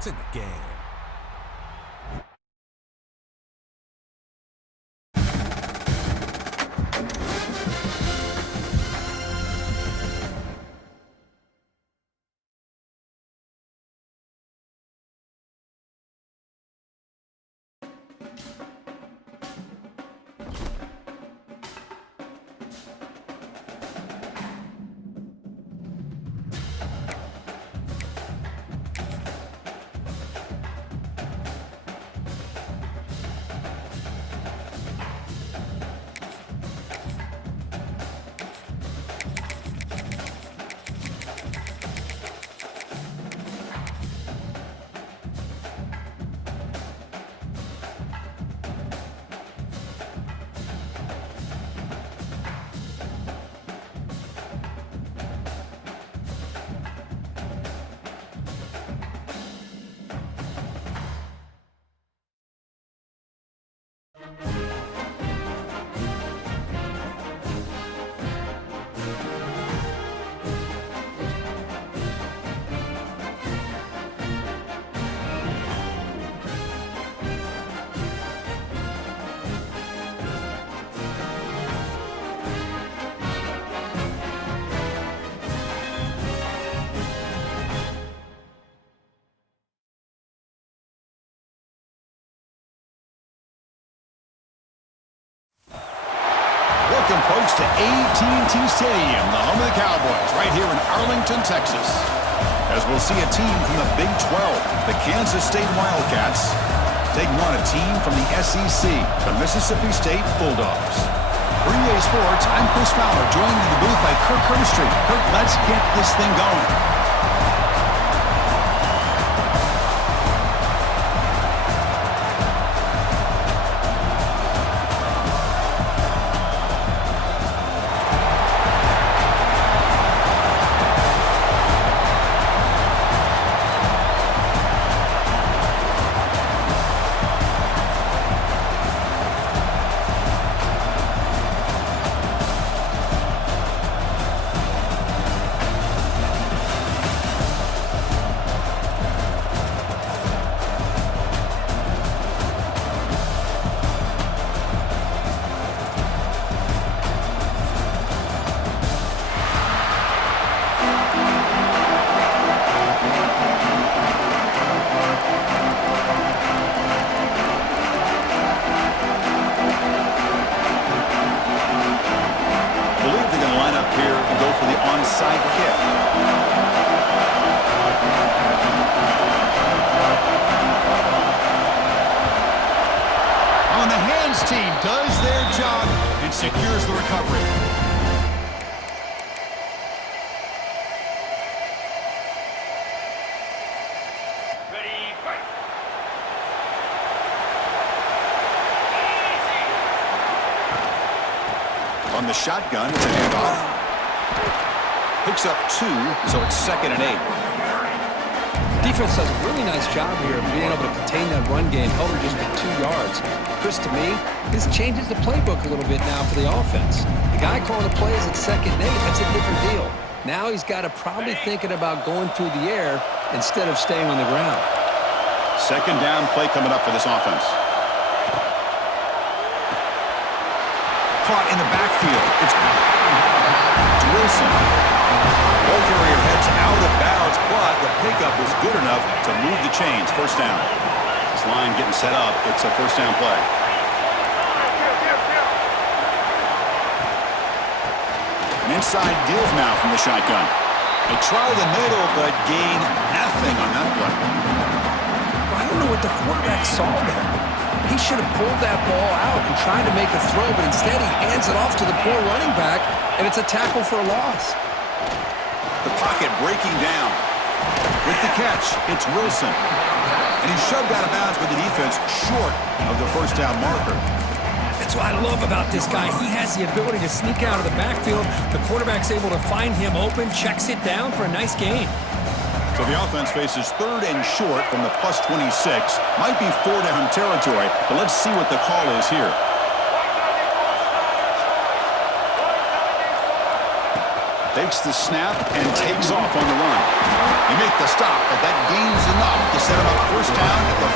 It's in the game. Welcome, folks, to AT&T Stadium, the home of the Cowboys, right here in Arlington, Texas. As we'll see a team from the Big 12, the Kansas State Wildcats, taking on a team from the SEC, the Mississippi State Bulldogs. For EA Sports, I'm Chris Fowler, joined in the booth by Kirk Herbstreit. Kirk, let's get this thing going. Team does their job and secures the recovery. Ready, fight. On the shotgun, it's a handoff. Picks up 2, so it's 2nd and 8. Defense does a really nice job here of being able to contain that run game, held just at 2 yards. Chris, to me, this changes the playbook a little bit now for the offense. The guy calling the plays at 2nd and 8, that's a different deal. Now he's got to probably thinking about going through the air instead of staying on the ground. 2nd down play coming up for this offense. Caught in the backfield. It's Wilson. Ball carrier heads out of bounds, but the pickup was good enough to move the chains. 1st down. This line getting set up. It's a 1st down play. An inside deal now from the shotgun. They try the middle, but gain nothing on that play. I don't know what the quarterback saw there. He should have pulled that ball out and tried to make a throw, but instead he hands it off to the poor running back, and it's a tackle for a loss. The pocket breaking down. With the catch, it's Wilson. And he's shoved out of bounds with the defense short of the 1st down marker. That's what I love about this guy. He has the ability to sneak out of the backfield. The quarterback's able to find him open, checks it down for a nice gain. So the offense faces 3rd and short from the plus 26. Might be 4-down territory, but let's see what the call is here. Takes the snap and takes off on the run. You make the stop, but that gains enough to set him up first down at the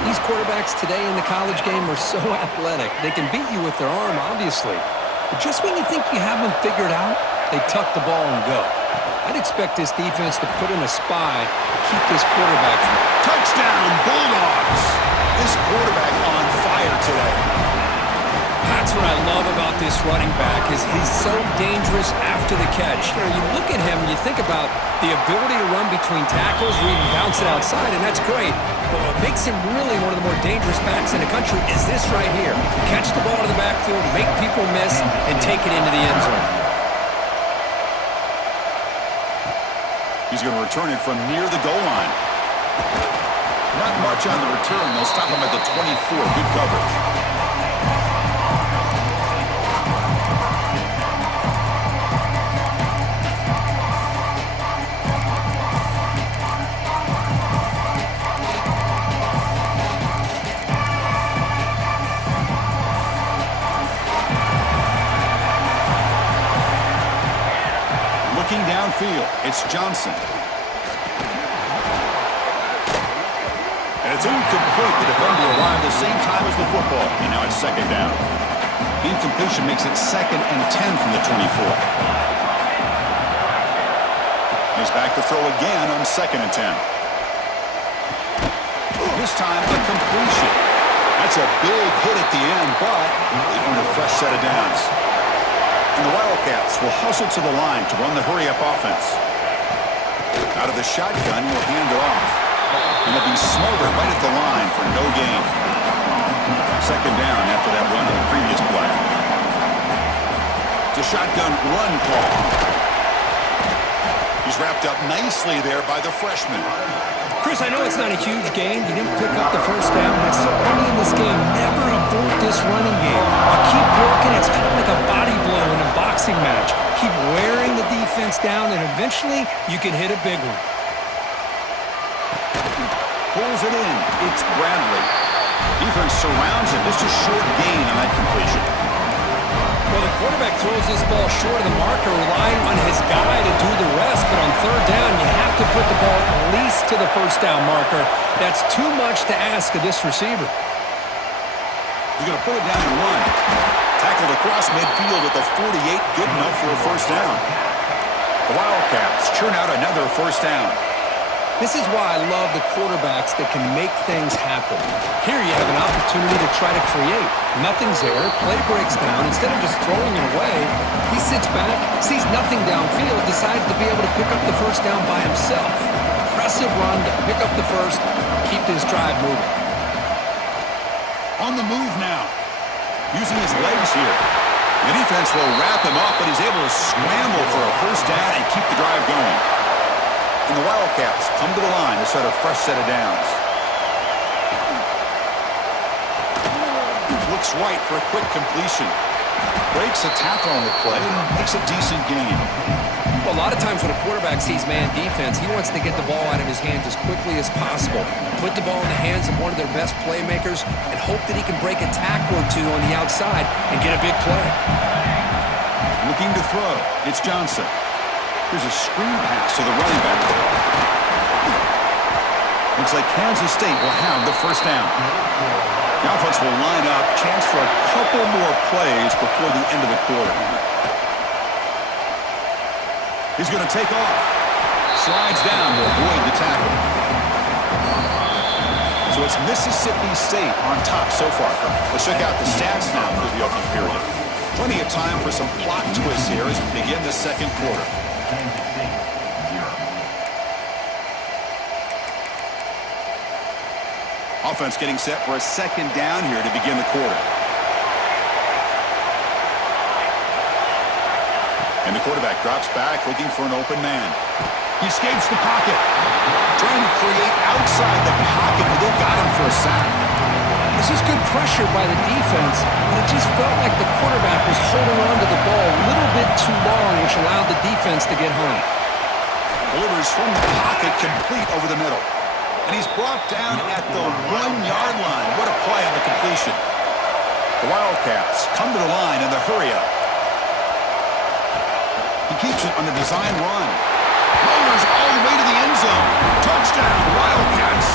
14. These quarterbacks today in the college game are so athletic. They can beat you with their arm, obviously. But just when you think you have them figured out, they tuck the ball and go. I'd expect this defense to put in a spy to keep this quarterback from... Touchdown, Bulldogs! This quarterback on fire today. That's what I love about this running back is he's so dangerous after the catch. You know, you look at him and you think about the ability to run between tackles or even bounce it outside, and that's great. But what makes him really one of the more dangerous backs in the country is this right here. Catch the ball to the backfield, make people miss, and take it into the end zone. He's going to return it from near the goal line. Not much on the return. They'll stop him at the 24. Good coverage. Looking downfield, it's Johnson. And it's incomplete. The defender arrived the same time as the football. And now it's second down. Incompletion makes it 2nd and 10 from the 24. He's back to throw again on 2nd and 10. This time a completion. That's a big hit at the end, but they earn a fresh set of downs. And the Wildcats will hustle to the line to run the hurry-up offense. Out of the shotgun, will hand it off. And they'll be smothered right at the line for no gain. Second down after that run on the previous play. It's a shotgun run call. He's wrapped up nicely there by the freshman. Chris, I know it's not a huge gain. You didn't pick up the first down, but so early in this game, never abort this running game. You keep working. It's kind of like a body blow in a boxing match. Keep wearing the defense down, and eventually you can hit a big one. Pulls it in. It's Bradley. Defense surrounds him. Just a short gain on that completion. Well, the quarterback throws this ball short of the marker, relying on his guy to do the rest. But on third down, you have to put the ball at least to the first down marker. That's too much to ask of this receiver. He's going to put it down and run. Tackled across midfield at the 48. Good enough for a first down. The Wildcats churn out another first down. This is why I love the quarterbacks that can make things happen. Here you have an opportunity to try to create. Nothing's there. Play breaks down. Instead of just throwing it away, he sits back, sees nothing downfield, decides to be able to pick up the first down by himself. Impressive run to pick up the first, keep this drive moving. On the move now. Using his legs here. The defense will wrap him up, but he's able to scramble for a first down and keep the drive going. And the Wildcats come to the line to set a fresh set of downs. Looks right for a quick completion. Breaks a tackle on the play and makes a decent gain. Well, a lot of times when a quarterback sees man defense, he wants to get the ball out of his hands as quickly as possible. Put the ball in the hands of one of their best playmakers and hope that he can break a tackle or two on the outside and get a big play. Looking to throw. It's Johnson. Here's a screen pass to the running back. Looks like Kansas State will have the first down. The offense will line up. Chance for a couple more plays before the end of the quarter. He's going to take off. Slides down to avoid the tackle. So it's Mississippi State on top so far. Let's check out the stats now for the opening period. Plenty of time for some plot twists here as we begin the second quarter. Offense getting set for a second down here to begin the quarter. And the quarterback drops back looking for an open man. He escapes the pocket. Trying to create outside the pocket, but they got him for a sack. This is good pressure by the defense, but it just felt like the quarterback was holding on to the ball a little bit too long, which allowed the defense to get home. Delivers from the pocket, complete over the middle. And he's brought down at the 1-yard line. What a play on the completion. The Wildcats come to the line in the hurry-up. He keeps it on a design run. Motors all the way to the end zone. Touchdown, Wildcats.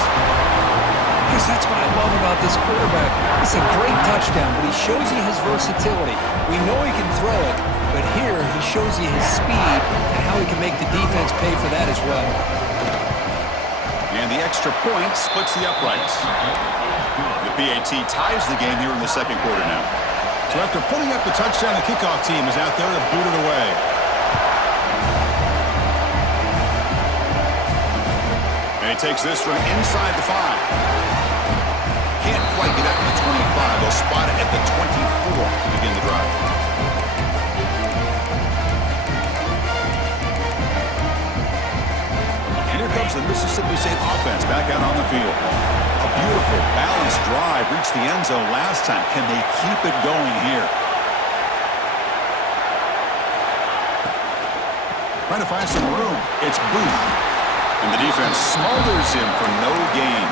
Because that's what I love about this quarterback. It's a great touchdown, but he shows you his versatility. We know he can throw it, but here he shows you his speed and how he can make the defense pay for that as well. And the extra point splits the uprights. The PAT ties the game here in the second quarter now. So after putting up the touchdown, the kickoff team is out there to boot it away. And he takes this from inside the 5. Can't quite get out to the 25. They'll spot it at the 24 to begin the drive. And here comes the Mississippi State offense back out on the field. A beautiful, balanced drive reached the end zone last time. Can they keep it going here? Trying to find some room. It's Booth. And the defense smothers him for no gain.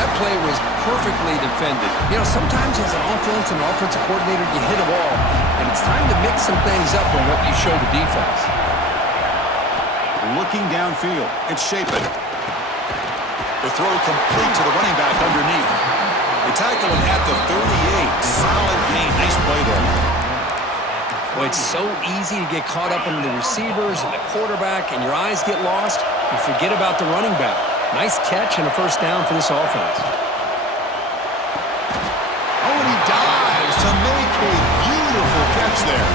That play was perfectly defended. You know, sometimes as an offense and offensive coordinator, you hit a wall, and it's time to mix some things up on what you show the defense. Looking downfield, it's Shapen. The throw complete to the running back underneath. They tackle him at the 38. Solid gain. Nice play there. Boy, it's so easy to get caught up in the receivers and the quarterback, and your eyes get lost. You forget about the running back. Nice catch and a first down for this offense. Oh, and he dives to make a beautiful catch there.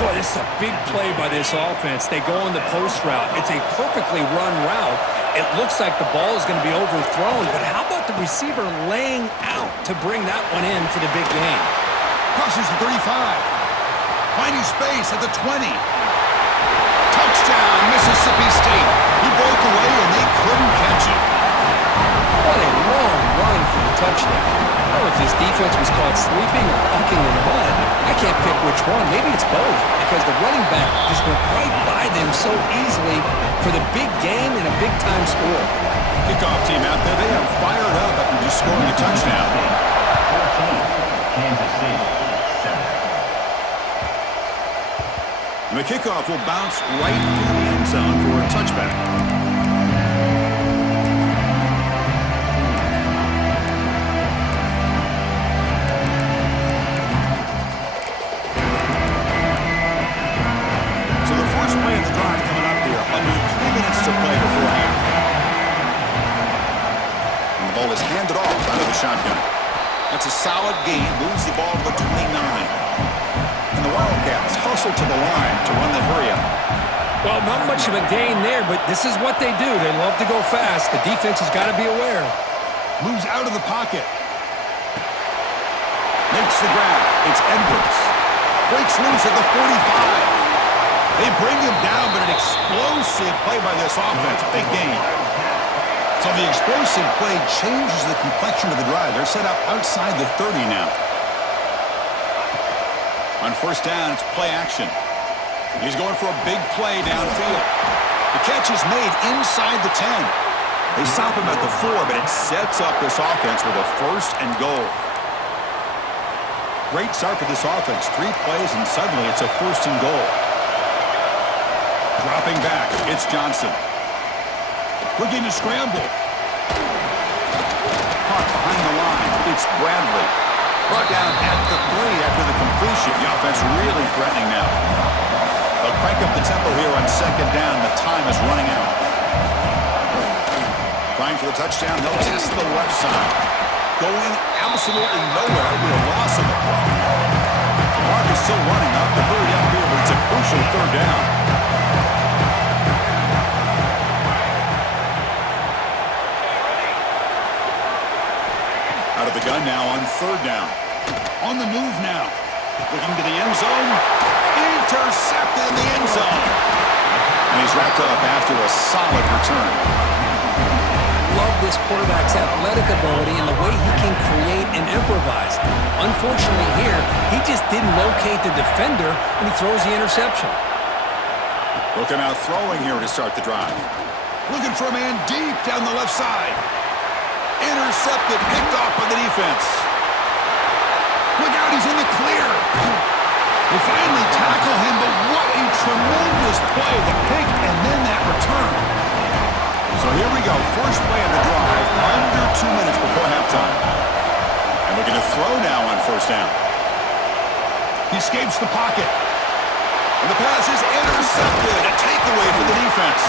Boy, this is a big play by this offense. They go on the post route. It's a perfectly run route. It looks like the ball is going to be overthrown, but how about the receiver laying out to bring that one in for the big game? Crosses the 35. Finding space at the 20. Touchdown, Mississippi State. He broke away and they couldn't catch it. What a long run for the touchdown. Oh, if this defense was caught sleeping or walking in mud, I can't pick which one. Maybe it's both, because the running back just went right by them so easily for the big game and a big-time score. Kickoff team out there, they are fired up after just scoring a touchdown. 14, Kansas City, 7. And the kickoff will bounce right through the end zone for a touchback. So the first play of the drive coming up here. Under 3 minutes to play beforehand. And the ball is handed off out of the shotgun. That's a solid gain. Moves the ball to the 29. And the Wildcats hustle to the line to run the hurry up. Well, not much of a gain there, but this is what they do. They love to go fast. The defense has got to be aware. Moves out of the pocket. Makes the grab. It's Edwards. Breaks loose at the 45. They bring him down, but an explosive play by this offense. Big gain. So the explosive play changes the complexion of the drive. They're set up outside the 30 now. On first down, it's play action. He's going for a big play downfield. The catch is made inside the 10. They stop him at the 4, but it sets up this offense with a first and goal. Great start for this offense. 3 plays, and suddenly it's a first and goal. Dropping back, it's Johnson. Looking to scramble. Caught behind the line, it's Bradley. Brought down at the 3 after the completion. The offense really threatening now. They'll crank up the tempo here on second down. The time is running out. Trying for the touchdown. They'll test the left side. Going absolutely nowhere. It'll be a loss of the play. The clock is still running up. The hurry up here, but it's a crucial third down. Out of the gun now on third down. On the move now. Looking to the end zone. Intercepted in the end zone. And he's wrapped up after a solid return. I love this quarterback's athletic ability and the way he can create and improvise. Unfortunately here, he just didn't locate the defender and he throws the interception. Looking out throwing here to start the drive. Looking for a man deep down the left side. Intercepted, picked off by the defense. Look out, he's in the clear. They finally tackle him, but what this play, the pick, and then that return. So here we go, first play of the drive, under 2 minutes before halftime. And we're going to throw now on first down. He escapes the pocket. And the pass is intercepted. A takeaway for the defense.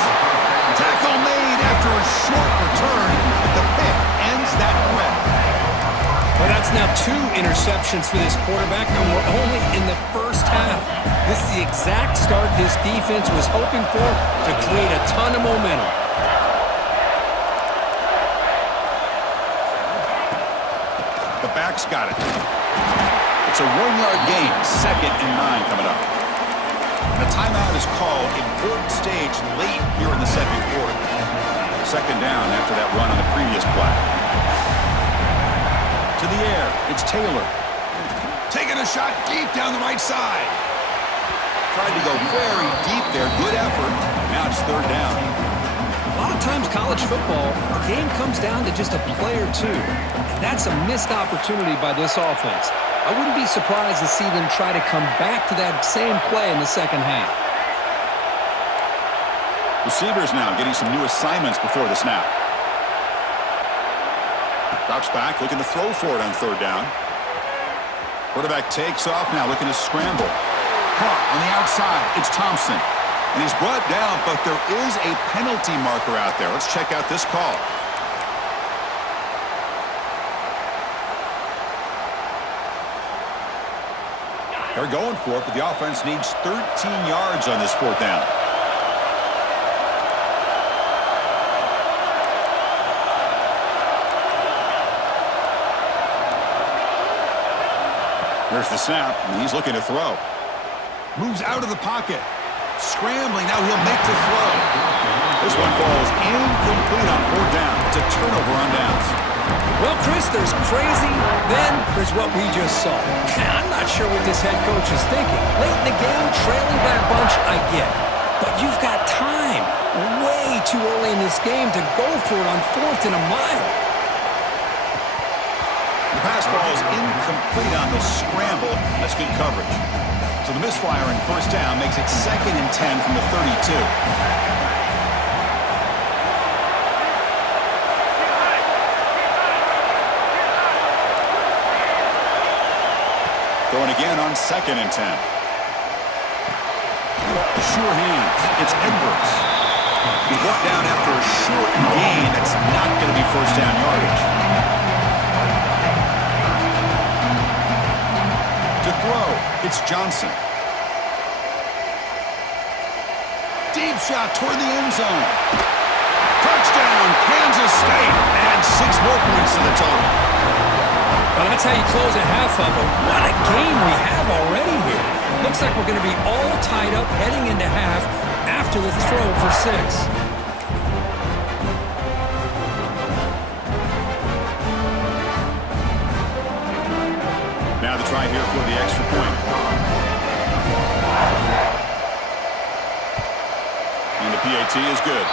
Tackle made after a short return, but the pick ends that threat. Well, that's now 2 interceptions for this quarterback, and we're only in the first half. This is the exact start this defense was hoping for to create a ton of momentum. The back's got it. It's a 1-yard gain, 2nd and 9 coming up. The timeout is called, important stage late here in the second quarter. 2nd down after that run on the previous play. To the air, it's Taylor. Taking a shot deep down the right side. Tried to go very deep there, good effort. Now it's 3rd down. A lot of times college football, the game comes down to just a play or two. And that's a missed opportunity by this offense. I wouldn't be surprised to see them try to come back to that same play in the second half. Receivers now getting some new assignments before the snap. Drops back, looking to throw for it on 3rd down. Quarterback takes off now, looking to scramble. Caught on the outside, it's Thompson. And he's brought down, but there is a penalty marker out there. Let's check out this call. They're going for it, but the offense needs 13 yards on this 4th down. Here's the snap, and he's looking to throw. Moves out of the pocket. Scrambling, now he'll make the throw. This one falls incomplete on 4th down. It's a turnover on downs. Well, Chris, there's crazy, then there's what we just saw. I'm not sure what this head coach is thinking. Late in the game, trailing by a bunch, I get. But you've got time, way too early in this game to go for it on 4th and a mile. The pass falls incomplete on the scramble. That's good coverage. So the misfire in 1st down makes it 2nd and 10 from the 32. Going again on 2nd and 10. Sure hands. It's Edwards. He's brought down after a short gain. That's not going to be 1st down yardage. To throw, it's Johnson. Deep shot toward the end zone. Touchdown, Kansas State. And 6 more points to the total. Well, that's how you close a half of it. What a game we have already here. Looks like we're going to be all tied up heading into half after the throw for 6. Now the try here for the extra point. And the PAT is good.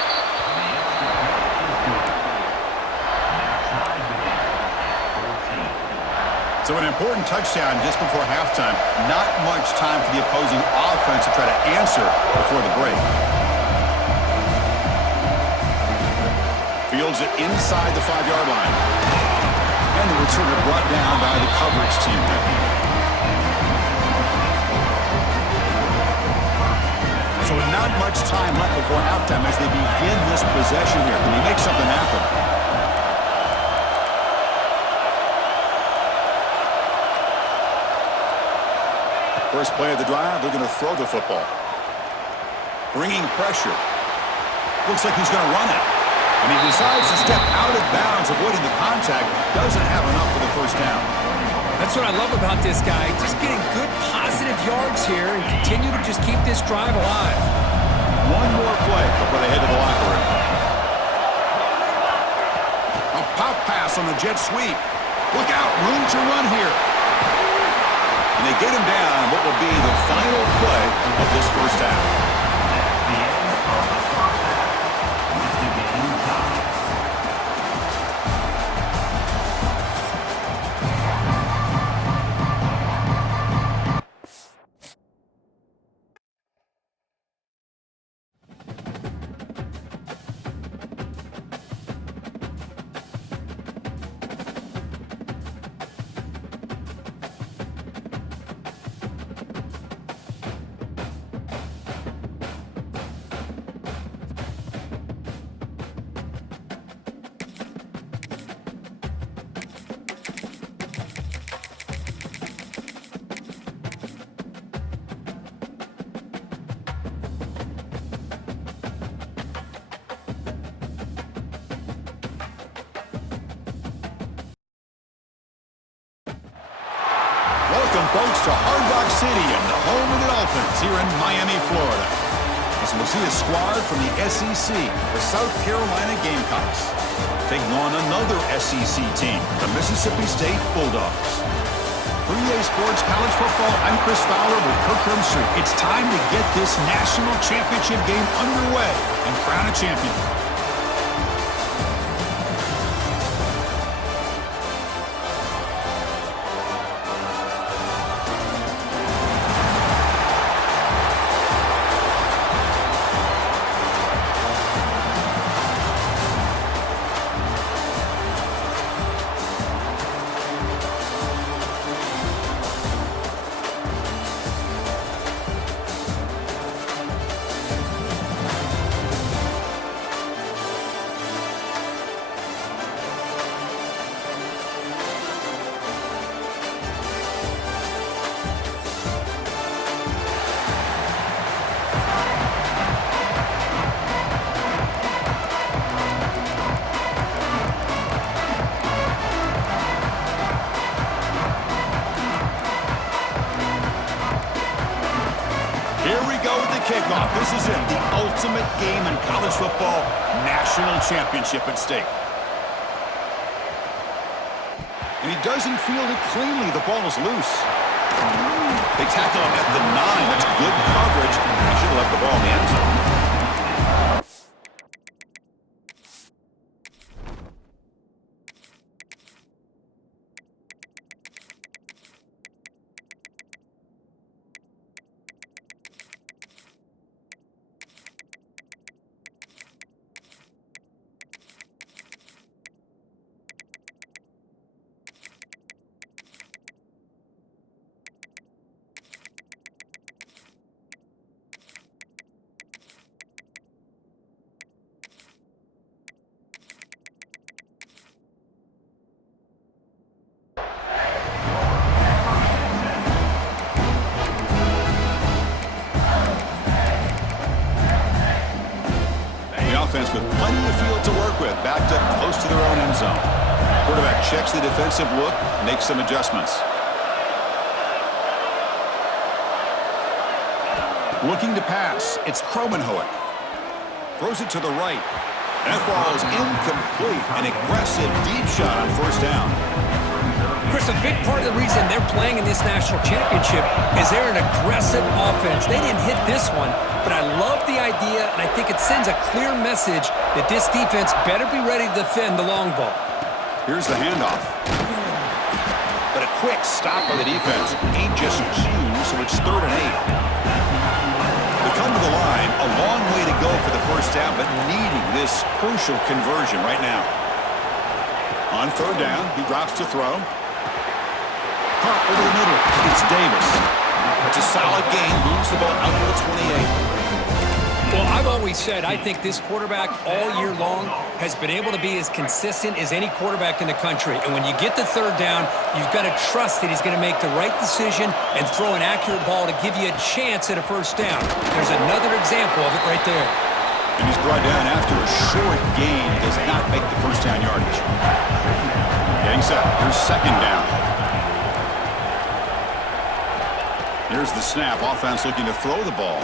So an important touchdown just before halftime. Not much time for the opposing offense to try to answer before the break. Fields it inside the 5-yard line. And the returner brought down by the coverage team there. So not much time left before halftime as they begin this possession here. Can they make something happen? First play of the drive, they're going to throw the football. Bringing pressure. Looks like he's going to run it. And he decides to step out of bounds, avoiding the contact. Doesn't have enough for the 1st down. That's what I love about this guy. Just getting good, positive yards here and continue to just keep this drive alive. One more play before they head to the locker room. A pop pass on the jet sweep. Look out, room to run here. And they get him down what will be the final play of this 1st half. Welcome, folks, to Hard Rock Stadium, the home of the Dolphins here in Miami, Florida. As we'll see a squad from the SEC, the South Carolina Gamecocks, taking on another SEC team, the Mississippi State Bulldogs. For EA Sports College Football, I'm Chris Fowler with Kirk Herbstreit. It's time to get this national championship game underway and crown a champion. Kickoff. This is it, the ultimate game in college football, national championship at stake. And he doesn't field it cleanly. The ball is loose. They tackle him at the 9. That's good coverage. He should have left the ball in the end zone. Offense with plenty of field to work with, backed up close to their own end zone. Quarterback checks the defensive look, makes some adjustments. Looking to pass, it's Kromenhoek. Throws it to the right. That ball is incomplete. An aggressive deep shot on first down. Chris, a big part of the reason they're playing in this national championship is they're an aggressive offense. They didn't hit this one, but I love the idea, and I think it sends a clear message that this defense better be ready to defend the long ball. Here's the handoff. But a quick stop by the defense. Ain't just cues, so it's 3rd and 8. They come to the line, a long way to go for the first down, but needing this crucial conversion right now. On 3rd down, he drops to throw. Hunt over the middle. It's Davis. It's a solid gain. Moves the ball out to the 28. Well, I've always said I think this quarterback all year long has been able to be as consistent as any quarterback in the country. And when you get the 3rd down, you've got to trust that he's going to make the right decision and throw an accurate ball to give you a chance at a first down. There's another example of it right there. And he's brought down after a short gain. Does not make the first down yardage. Getting set. Here's 2nd down. Here's the snap. Offense looking to throw the ball.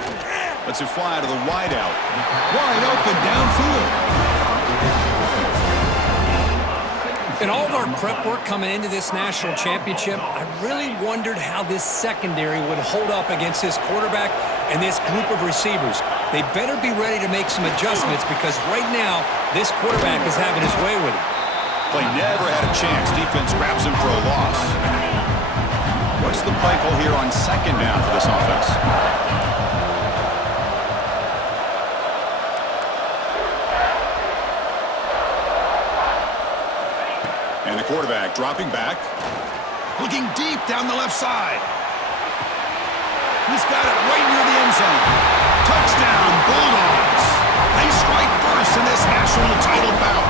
Lets it fly to the wideout. Wide open downfield. In all of our prep work coming into this national championship, I really wondered how this secondary would hold up against this quarterback and this group of receivers. They better be ready to make some adjustments because right now, this quarterback is having his way with it. Play never had a chance. Defense grabs him for a loss. What's the play call here on 2nd down for this offense? And the quarterback dropping back. Looking deep down the left side. He's got it right near the end zone. Touchdown, Bulldogs. They strike first in this national title bout.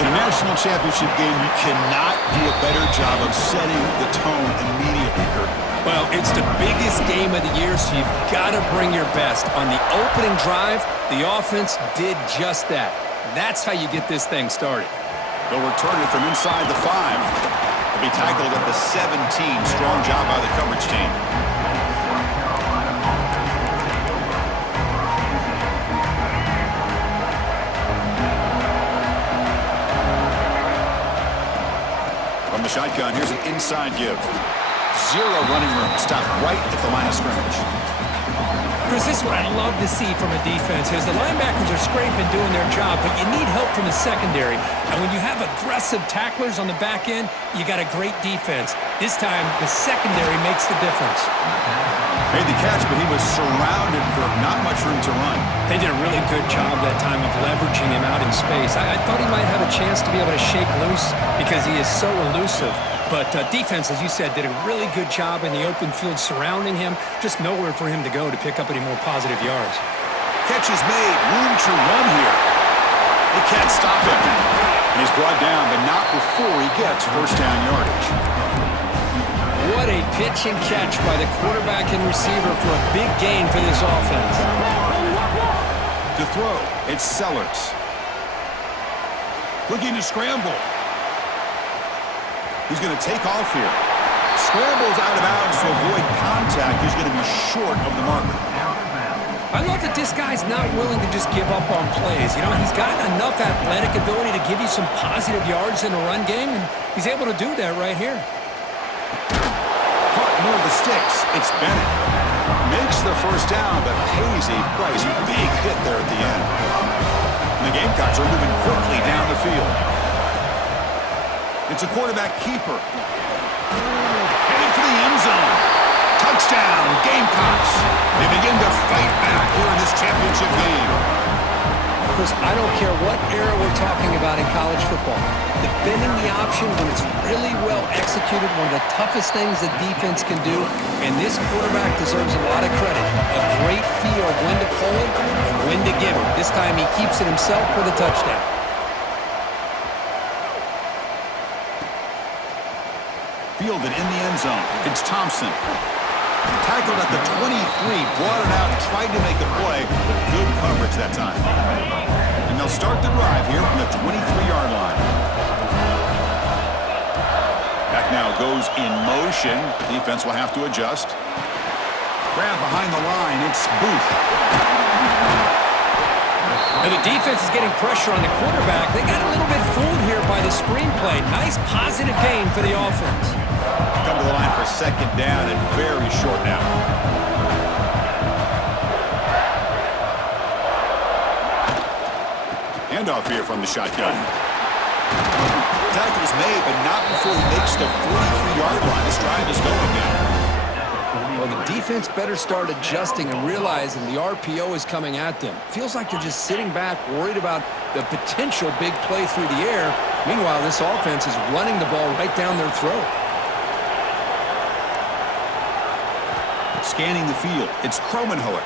In a national championship game, you cannot do a better job of setting the tone immediately, Kirk. Well, it's the biggest game of the year, so you've got to bring your best. On the opening drive, the offense did just that. That's how you get this thing started. They'll return it from inside the 5. The Be tackled at the 17. Strong job by the coverage team. From the shotgun, here's an inside give. Zero running room. Stop right at the line of scrimmage. Chris, this is what I love to see from a defense is the linebackers are scraping, doing their job, but you need help from the secondary. And when you have aggressive tacklers on the back end, you got a great defense. This time, the secondary makes the difference. Made the catch, but he was surrounded for not much room to run. They did a really good job that time of leveraging him out in space. I thought he might have a chance to be able to shake loose because he is so elusive. But defense, as you said, did a really good job in the open field surrounding him. Just nowhere for him to go to pick up any more positive yards. Catch is made. Room to run here. They can't stop him. And he's brought down, but not before he gets first down yardage. What a pitch and catch by the quarterback and receiver for a big gain for this offense. To throw, it's Sellers. Looking to scramble. He's going to take off here. Scrambles out of bounds to avoid contact. He's going to be short of the marker. I love that this guy's not willing to just give up on plays. You know, he's got enough athletic ability to give you some positive yards in the run game, and he's able to do that right here. Caught near the sticks. It's Bennett. Makes the first down, but pays a price. Big hit there at the end. And the Gamecocks are moving quickly down the field. It's a quarterback keeper. Heading for the end zone. Touchdown, Gamecocks. They begin to fight back here in this championship game. Chris, I don't care what era we're talking about in college football. Defending the option when it's really well executed, one of the toughest things the defense can do, and this quarterback deserves a lot of credit. A great feel of when to pull it and when to give it. This time he keeps it himself for the touchdown. Fielded in the end zone. It's Thompson. Tackled at the 23, brought it out, tried to make a play, but good coverage that time. And they'll start the drive here from the 23-yard line. Back now goes in motion. Defense will have to adjust. Grab behind the line. It's Booth. And the defense is getting pressure on the quarterback. They got a little bit fooled here by the screenplay. Nice positive gain for the offense. Come to the line for second down and very short now. Handoff here from the shotgun. Tackle's made, but not before he makes the 43-yard line. This drive is going now. Well, the defense better start adjusting and realizing the RPO is coming at them. Feels like they're just sitting back, worried about the potential big play through the air. Meanwhile, this offense is running the ball right down their throat. Scanning the field, it's Kromenhoek.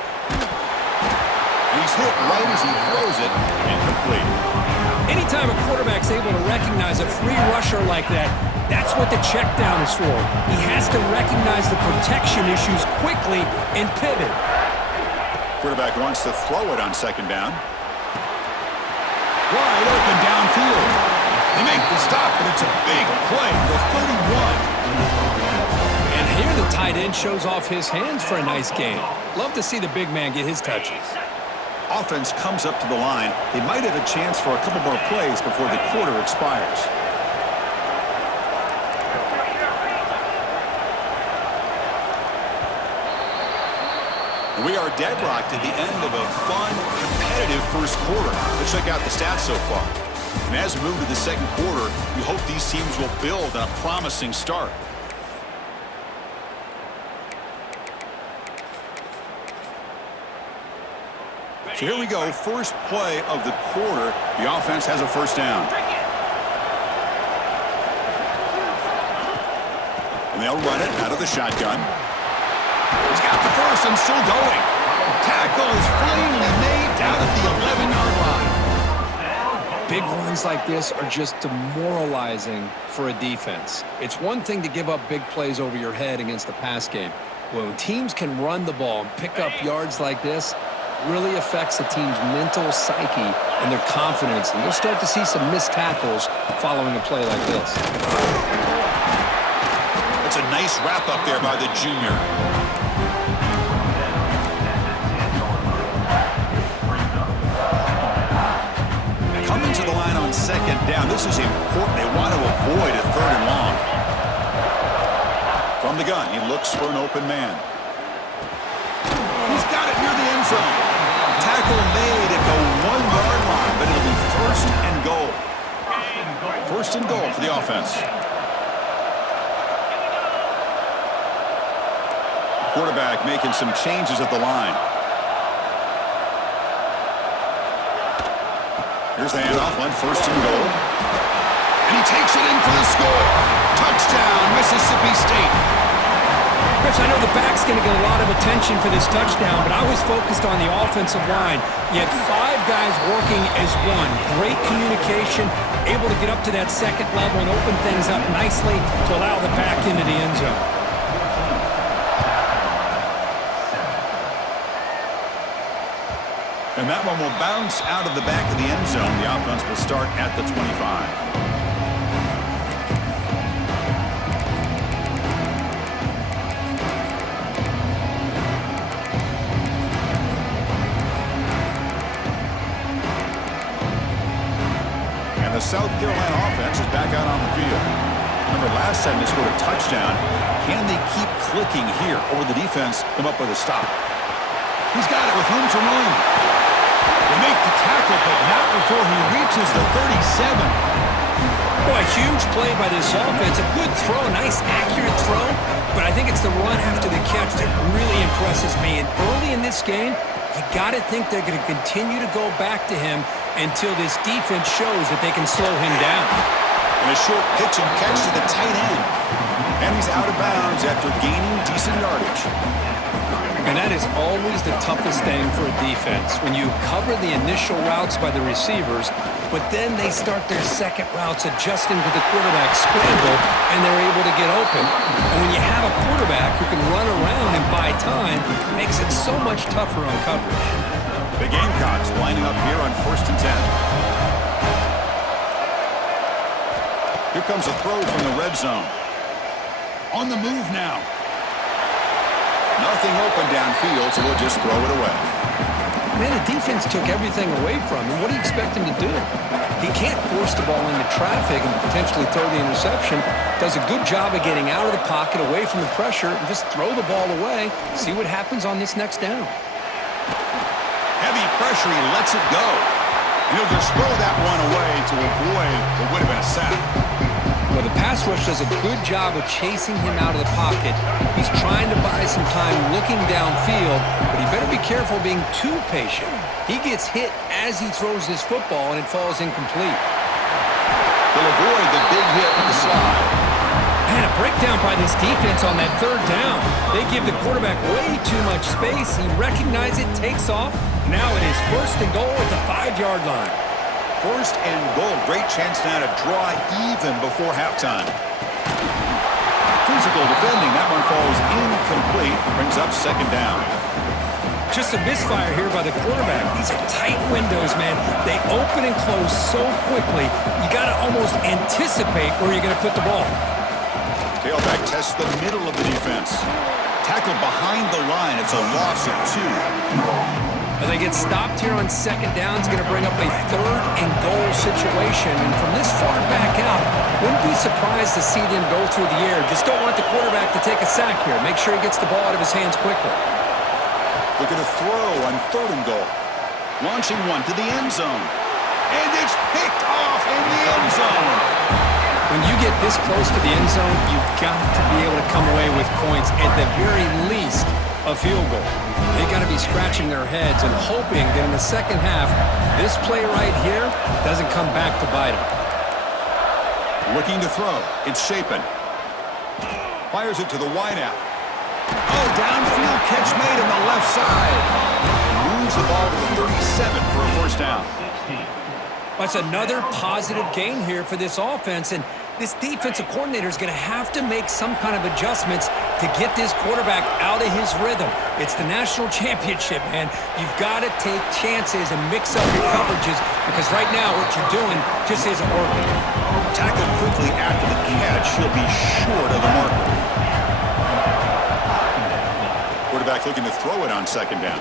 He's hit right as he throws it, incomplete. Anytime a quarterback's able to recognize a free rusher like that, that's what the check down is for. He has to recognize the protection issues quickly and pivot. Quarterback wants to throw it on second down. Wide open downfield. They make the stop, but it's a big play for 31. And here the tight end shows off his hands for a nice gain. Love to see the big man get his touches. Offense comes up to the line. They might have a chance for a couple more plays before the quarter expires. We are deadlocked at the end of a fun, competitive first quarter. Let's check out the stats so far. And as we move to the second quarter, we hope these teams will build on a promising start. So here we go, first play of the quarter. The offense has a first down. And they'll run it out of the shotgun. He's got the first and still going. Tackle is finally made down at the 11-yard line. Big runs like this are just demoralizing for a defense. It's one thing to give up big plays over your head against the pass game. When teams can run the ball and pick up yards like this, really affects the team's mental psyche and their confidence. And you'll start to see some missed tackles following a play like this. Nice wrap-up there by the junior. Coming to the line on second down. This is important. They want to avoid a third and long. From the gun, he looks for an open man. He's got it near the end zone. Tackle made at the 1-yard line, but it'll be first and goal. First and goal for the offense. Quarterback making some changes at the line. Here's the handoff on first and goal. And he takes it in for the score. Touchdown, Mississippi State. Chris, I know the back's going to get a lot of attention for this touchdown, but I was focused on the offensive line. You had 5 guys working as one. Great communication, able to get up to that second level and open things up nicely to allow the back into the end zone. And that one will bounce out of the back of the end zone. The offense will start at the 25. The South Carolina offense is back out on the field. Remember, last time they scored a touchdown. Can they keep clicking here, or will the defense come up with a stop? He's got it with room to run. They make the tackle, but not before he reaches the 37. Boy, a huge play by this offense. A good throw, a nice, accurate throw. But I think it's the run after the catch that really impresses me. And early in this game, you got to think they're going to continue to go back to him until this defense shows that they can slow him down. And a short pitch and catch to the tight end. And he's out of bounds after gaining decent yardage. And that is always the toughest thing for a defense, when you cover the initial routes by the receivers, but then they start their second routes adjusting to the quarterback scramble, and they're able to get open. And when you have a quarterback who can run around and buy time, it makes it so much tougher on coverage. The Gamecocks lining up here on first and 10. Here comes a throw from the red zone. On the move now. Nothing open downfield, so we'll just throw it away. Man, the defense took everything away from him. What do you expect him to do? He can't force the ball into traffic and potentially throw the interception. Does a good job of getting out of the pocket, away from the pressure, and just throw the ball away. See what happens on this next down. Heavy pressure, he lets it go. And he'll just throw that one away to avoid what would have been a sack. Well, the pass rush does a good job of chasing him out of the pocket. He's trying to buy some time looking downfield, but he better be careful being too patient. He gets hit as he throws this football, and it falls incomplete. They'll avoid the big hit with the slide. Man, a breakdown by this defense on that third down. They give the quarterback way too much space. He recognizes it, takes off. Now it is first and goal at the 5-yard line. First and goal. Great chance now to draw even before halftime. Physical defending. That one falls incomplete. Brings up second down. Just a misfire here by the quarterback. These are tight windows, man. They open and close so quickly. You got to almost anticipate where you're going to put the ball. Tailback tests the middle of the defense. Tackled behind the line. It's a loss of 2. As they get stopped here on second down, it's going to bring up a third and goal situation. And from this far back out, wouldn't be surprised to see them go through the air. Just don't want the quarterback to take a sack here. Make sure he gets the ball out of his hands quickly. Look at a throw on third and goal. Launching one to the end zone. And it's picked off in the end zone. When you get this close to the end zone, you've got to be able to come away with points, at the very least, a field goal. They got to be scratching their heads and hoping that in the second half, this play right here doesn't come back to bite them. Looking to throw. It's Shapen. Fires it to the wideout. Oh, downfield catch made on the left side. Moves the ball to the 37 for a first down. That's another positive gain here for this offense, and this defensive coordinator is going to have to make some kind of adjustments to get this quarterback out of his rhythm. It's the national championship, man. You've got to take chances and mix up your coverages, because right now what you're doing just isn't working. Tackled quickly after the catch. He'll be short of the marker. quarterback looking to throw it on second down.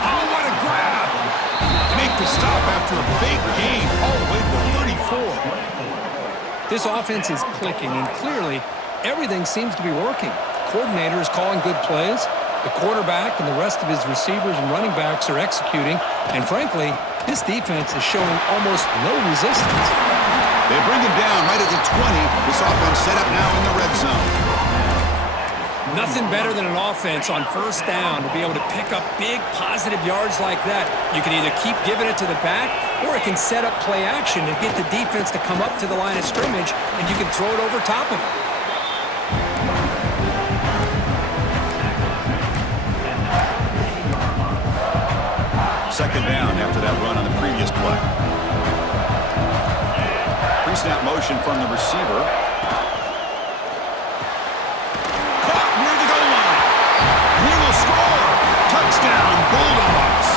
Oh, what a grab! Make the stop after a big gain all the way to the 34. This offense is clicking, and clearly everything seems to be working. The coordinator is calling good plays. The quarterback and the rest of his receivers and running backs are executing. And frankly, this defense is showing almost no resistance. They bring him down right at the 20. This offense set up now in the red zone. Nothing better than an offense on first down to be able to pick up big positive yards like that. You can either keep giving it to the back, or it can set up play action and get the defense to come up to the line of scrimmage, and you can throw it over top of it. Second down after that run on the previous play. Pre-snap motion from the receiver. Caught near the goal line. He will score. Touchdown, Bulldogs.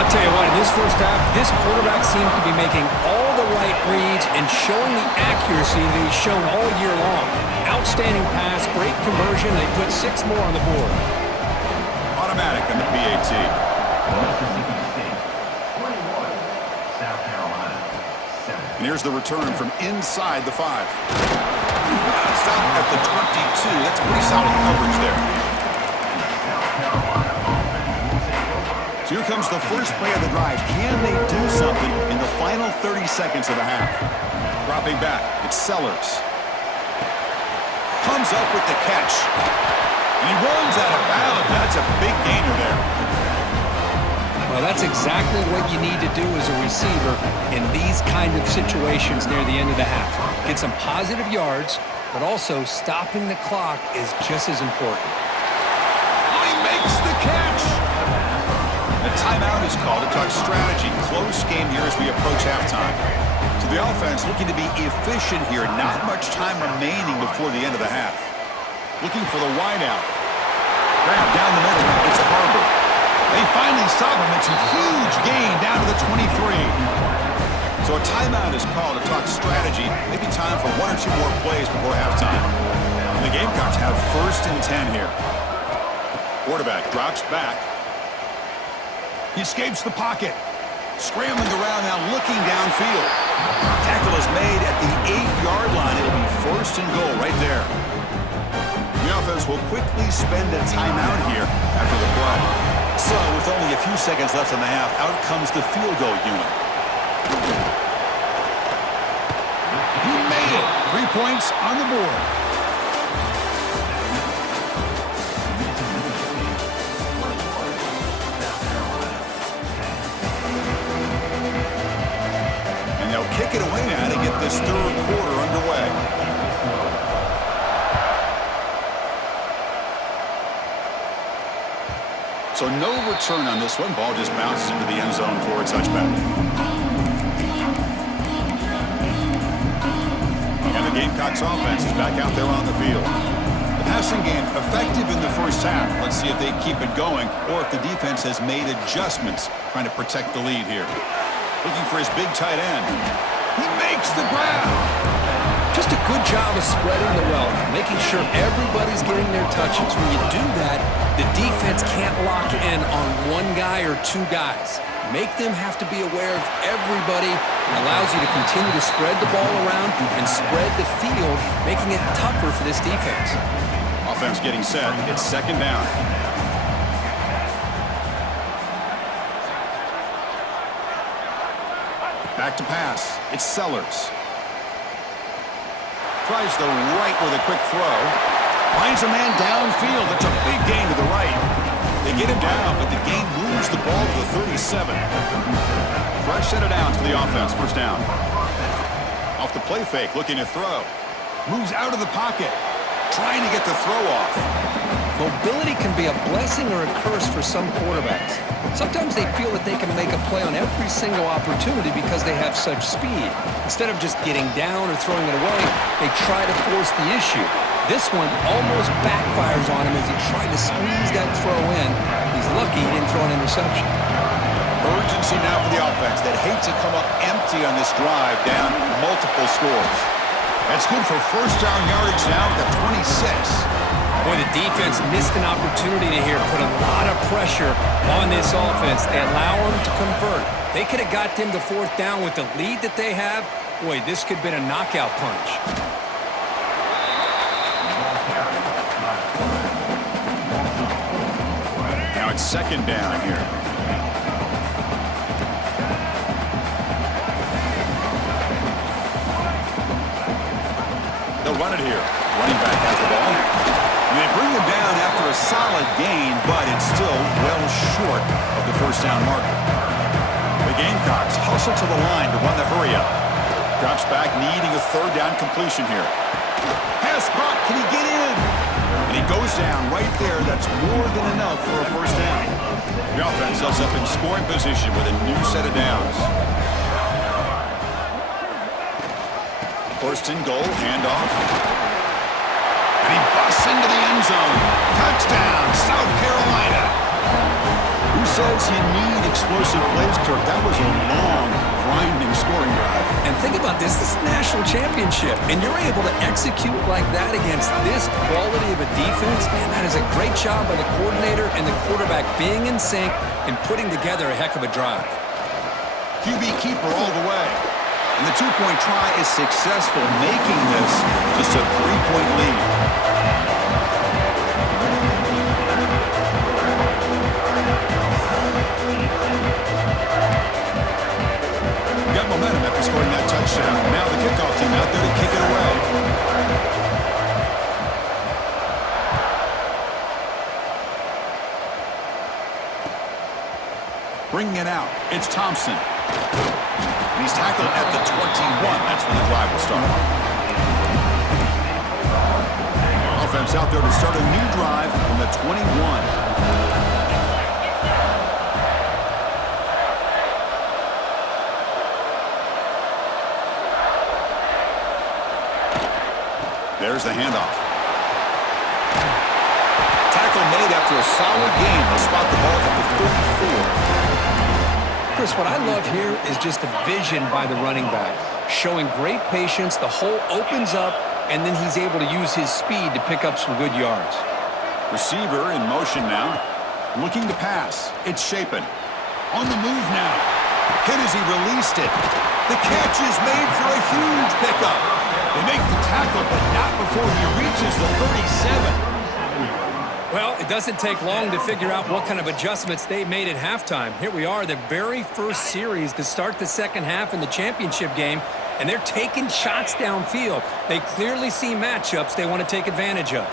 I'll tell you what, in this first half, this quarterback seems to be making all the right reads and showing the accuracy that he's shown all year long. Outstanding pass, great conversion. They put 6 more on the board. Automatic on the PAT. Mississippi State, 21. South Carolina, 7. And here's the return from inside the 5. Stop at the 22. That's pretty solid coverage there. So here comes the first play of the drive. Can they do something in the final 30 seconds of the half? Dropping back, it's Sellers. Comes up with the catch. And he runs out of bounds. That's a big gainer there. Well, that's exactly what you need to do as a receiver in these kind of situations near the end of the half. Get some positive yards, but also stopping the clock is just as important. Oh, he makes the catch! The timeout is called to talk strategy. Close game here as we approach halftime. So the offense looking to be efficient here. Not much time remaining before the end of the half. Looking for the wideout. Grab down the middle. It's Harbor. They finally stop him. It's a huge gain down to the 23. So a timeout is called to talk strategy. Maybe time for 1 or 2 more plays before halftime. And the Gamecocks have 1st and 10 here. Quarterback drops back. He escapes the pocket. Scrambling around now, looking downfield. Tackle is made at the 8-yard line. It'll be 1st and goal right there. The offense will quickly spend a timeout here after the play. So, with only a few seconds left in the half, out comes the field goal unit. He made it. 3 points on the board. And they'll kick it away now to get this 3rd quarter underway. So no return on this one. Ball just bounces into the end zone for a touchback. And the Gamecocks offense is back out there on the field. The passing game effective in the first half. Let's see if they keep it going or if the defense has made adjustments trying to protect the lead here. Looking for his big tight end. He makes the grab. Just a good job of spreading the wealth, making sure everybody's getting their touches. When you do that, the defense can't lock in on 1 guy or 2 guys. Make them have to be aware of everybody. It allows you to continue to spread the ball around and spread the field, making it tougher for this defense. Offense getting set. It's 2nd down. Back to pass. It's Sellers. Tries the right with a quick throw. Finds a man downfield. That's a big gain to the right. They get him down, but the gain moves the ball to the 37. Fresh set of downs for the offense. 1st down. Off the play fake, looking to throw. Moves out of the pocket. Trying to get the throw off. Mobility can be a blessing or a curse for some quarterbacks. Sometimes they feel that they can make a play on every single opportunity because they have such speed. Instead of just getting down or throwing it away, they try to force the issue. This one almost backfires on him as he tried to squeeze that throw in. He's lucky he didn't throw an interception. Urgency now for the offense that hates to come up empty on this drive, down multiple scores. That's good for 1st down yardage now at the 26. Boy, the defense missed an opportunity to here put a lot of pressure on this offense. They allow them to convert. They could have got them to fourth down with the lead that they have. Boy, this could have been a knockout punch. Now it's second down here. They'll run it here. Running back has the ball. And they bring him down after a solid gain, but it's still well short of the first down marker. The Gamecocks hustle to the line to run the hurry up. Drops back, needing a third down completion here. Pass caught. Can he get in? And he goes down right there. That's more than enough for a first down. The offense ends up in scoring position with a new set of downs. First and goal, handoff. And he busts into the end zone. Touchdown, South Carolina. Who says you need explosive plays, Kirk? That was a long, grinding scoring drive. And think about this. This is a national championship, and you're able to execute like that against this quality of a defense. Man, that is a great job by the coordinator and the quarterback being in sync and putting together a heck of a drive. QB keeper all the way. And the two-point try is successful, making this just a three-point lead. Got momentum after scoring that touchdown. Now the kickoff team out there to kick it away. Bringing it out, it's Thompson. And he's tackled at the 21. That's when the drive will start. Offense out there to start a new drive from the 21. There's the handoff. Tackle made after a solid gain. They'll spot the ball at the 34. Chris, what I love here is just the vision by the running back, showing great patience. The hole opens up, and then he's able to use his speed to pick up some good yards. Receiver in motion now, looking to pass. It's Shapen. On the move now. Hit as he released it. The catch is made for a huge pickup. They make the tackle, but not before he reaches the 37. Well, it doesn't take long to figure out what kind of adjustments they made at halftime. Here we are, the very first series to start the second half in the championship game, and they're taking shots downfield. They clearly see matchups they want to take advantage of.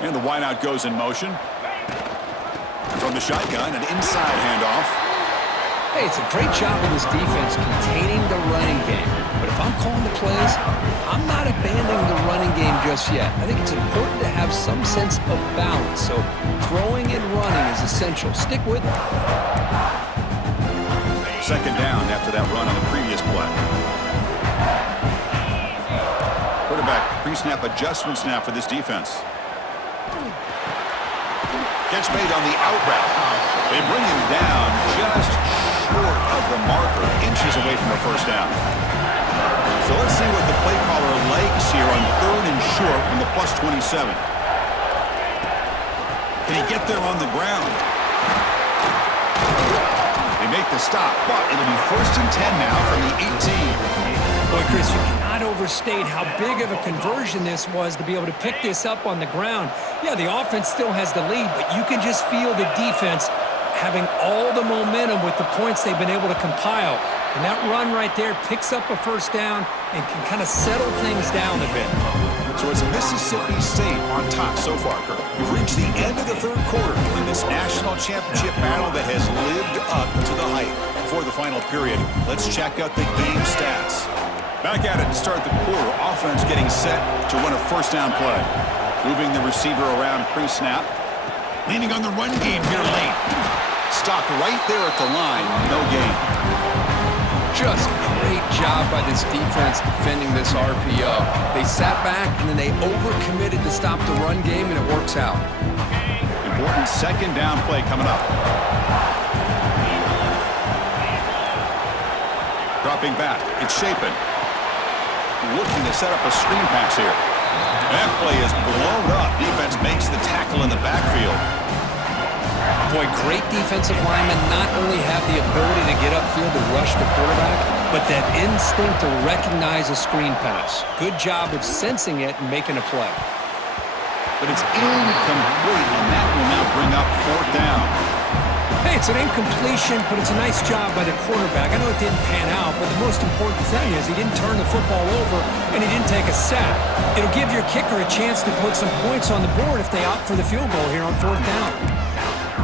And the wideout goes in motion. From the shotgun, an inside handoff. Hey, it's a great job of this defense containing the running game. But if I'm calling the plays, I'm not abandoning the running game just yet. I think it's important to have some sense of balance. So throwing and running is essential. Stick with it. Second down after that run on the previous play. Quarterback pre-snap adjustments now for this defense. Catch made on the out route. They bring him down just short of the marker, inches away from a first down. So let's see what the play caller likes here on third and short from the plus 27. Can he get there on the ground? They make the stop, but it'll be first and 10 now from the 18. Boy, Chris, you cannot overstate how big of a conversion this was to be able to pick this up on the ground. Yeah, the offense still has the lead, but you can just feel the defense having all the momentum with the points they've been able to compile. And that run right there picks up a first down and can kind of settle things down a bit. So it's Mississippi State on top so far, Kirk. We've reached the end of the third quarter in this national championship battle that has lived up to the hype. Before the final period, let's check out the game stats. Back at it to start the quarter. Offense getting set to run a first down play. Moving the receiver around pre-snap. Leaning on the run game here late. Stopped right there at the line. No gain. Just great job by this defense defending this RPO. They sat back and then they overcommitted to stop the run game, and it works out. And important second down play coming up. Dropping back. It's Shapen. Looking to set up a screen pass here. That play is blown up. Defense makes the tackle in the backfield. Boy, great defensive linemen not only have the ability to get upfield to rush the quarterback, but that instinct to recognize a screen pass. Good job of sensing it and making a play. But it's incomplete, and that will now bring up fourth down. Hey, it's an incompletion, but it's a nice job by the quarterback. I know it didn't pan out, but the most important thing is he didn't turn the football over and he didn't take a sack. It'll give your kicker a chance to put some points on the board if they opt for the field goal here on fourth down.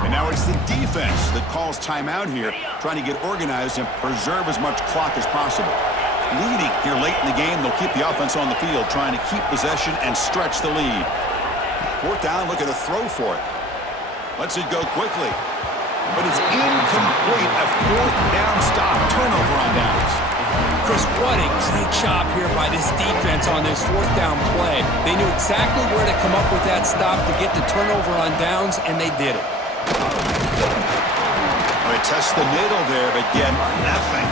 And now it's the defense that calls timeout here, trying to get organized and preserve as much clock as possible. Leading here late in the game, they'll keep the offense on the field, trying to keep possession and stretch the lead. Fourth down, looking to throw for it. Lets it go quickly. But it's incomplete. A fourth down stop. Turnover on downs. Chris, what a great job here by this defense on this fourth down play. They knew exactly where to come up with that stop to get the turnover on downs, and they did it. They test the middle there, but get nothing.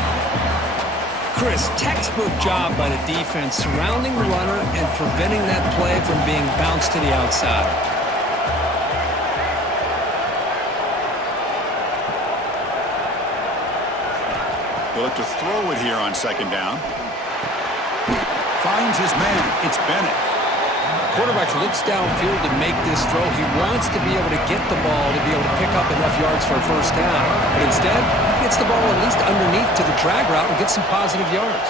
Chris, textbook job by the defense surrounding the runner and preventing that play from being bounced to the outside. He'll look to throw it here on second down. Finds his man. It's Bennett. Quarterback looks downfield to make this throw. He wants to be able to get the ball to be able to pick up enough yards for a first down. But instead, he gets the ball at least underneath to the drag route and gets some positive yards.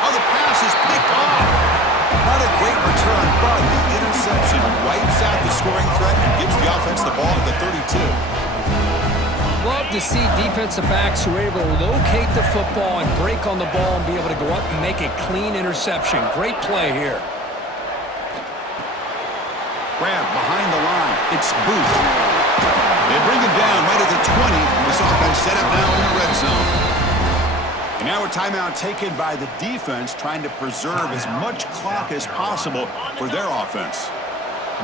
Oh, the pass is picked off. Not a great return, but the interception wipes out the scoring threat and gives the offense the ball at the 32. Love to see defensive backs who are able to locate the football and break on the ball and be able to go up and make a clean interception. Great play here. Grab behind the line. It's Booth. They bring him down right at the 20. This offense set up now in the red zone. And now a timeout taken by the defense, trying to preserve as much clock as possible for their offense.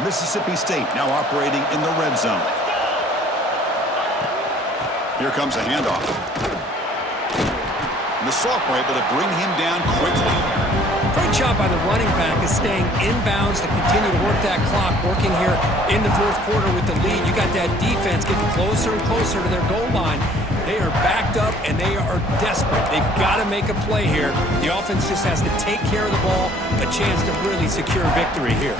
Mississippi State now operating in the red zone. Here comes a handoff. And the sophomore able to bring him down quickly. Great job by the running back is staying inbounds to continue to work that clock, working here in the fourth quarter with the lead. You got that defense getting closer and closer to their goal line. They are backed up and they are desperate. They've got to make a play here. The offense just has to take care of the ball, a chance to really secure victory here.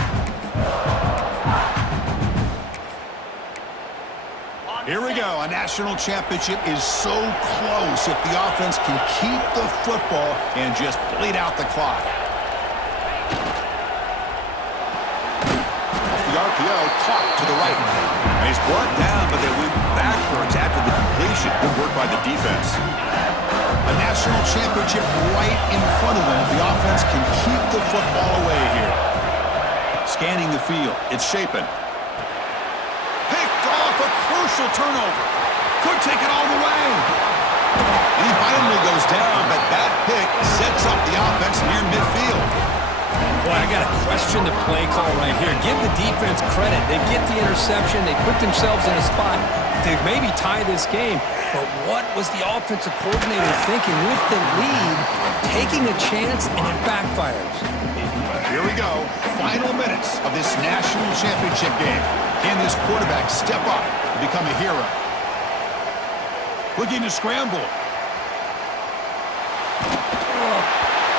Here we go. A national championship is so close if the offense can keep the football and just bleed out the clock. Off the RPO, caught to the right. And he's brought down, but they went backwards after the completion. Good work by the defense. A national championship right in front of them if the offense can keep the football away here. Scanning the field. It's Shapen. Crucial turnover. Could take it all the way. And he finally goes down, but that pick sets up the offense near midfield. Boy, I got to question the play call right here. Give the defense credit. They get the interception. They put themselves in a spot to maybe tie this game. But what was the offensive coordinator thinking with the lead, taking a chance, and it backfires? Here we go. Final minutes of this national championship game. Can this quarterback step up and become a hero? Looking to scramble.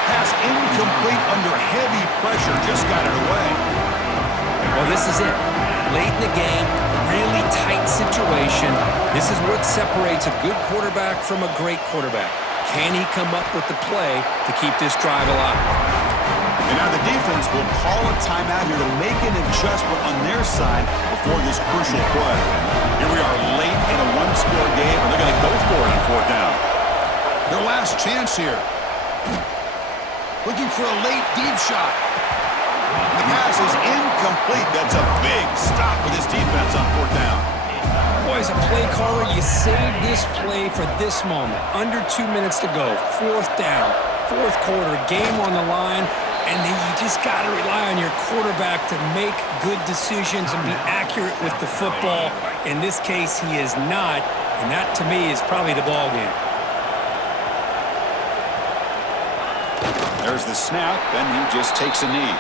Pass incomplete under heavy pressure. Just got it away. Well, this is it. Late in the game, really tight situation. This is what separates a good quarterback from a great quarterback. Can he come up with the play to keep this drive alive? And now the defense will call a timeout here to make an adjustment on their side before this crucial play. Here we are late in a one-score game, and they're going to go for it on fourth down. Their last chance here. Looking for a late deep shot. The pass is incomplete. That's a big stop for this defense on fourth down. Boy, as a play caller, you save this play for this moment. Under 2 minutes to go. Fourth down. Fourth quarter, game on the line. And then you just got to rely on your quarterback to make good decisions and be accurate with the football. In this case, he is not, and that, to me, is probably the ball game. There's the snap, and he just takes a knee.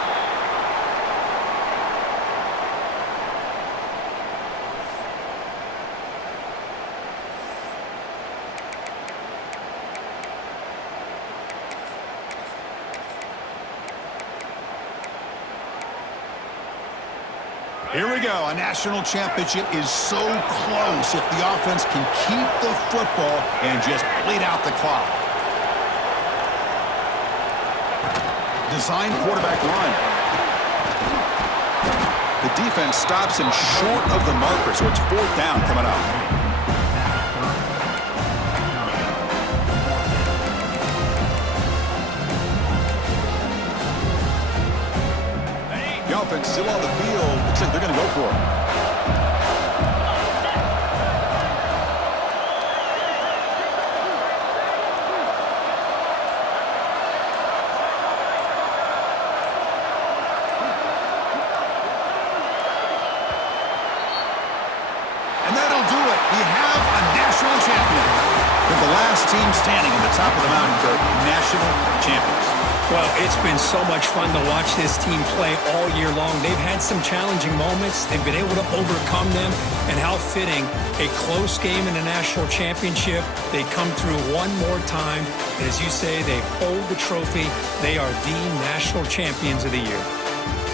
Here we go. A national championship is so close if the offense can keep the football and just bleed out the clock. Design quarterback run. The defense stops him short of the marker, so it's 4th down coming up. The offense still on the field. Looks like they're going to go for it. And that'll do it. We have a national champion. They're the last team standing at the top of the mountain, Kirk. National champions. Well, it's been so much fun to watch this team play all year long. They've had some challenging moments. They've been able to overcome them. And how fitting, a close game in a national championship. They come through one more time. And as you say, they hold the trophy. They are the national champions of the year.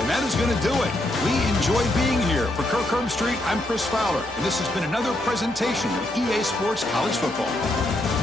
And that is going to do it. We enjoy being here. For Kirk Street, I'm Chris Fowler. And this has been another presentation of EA Sports College Football.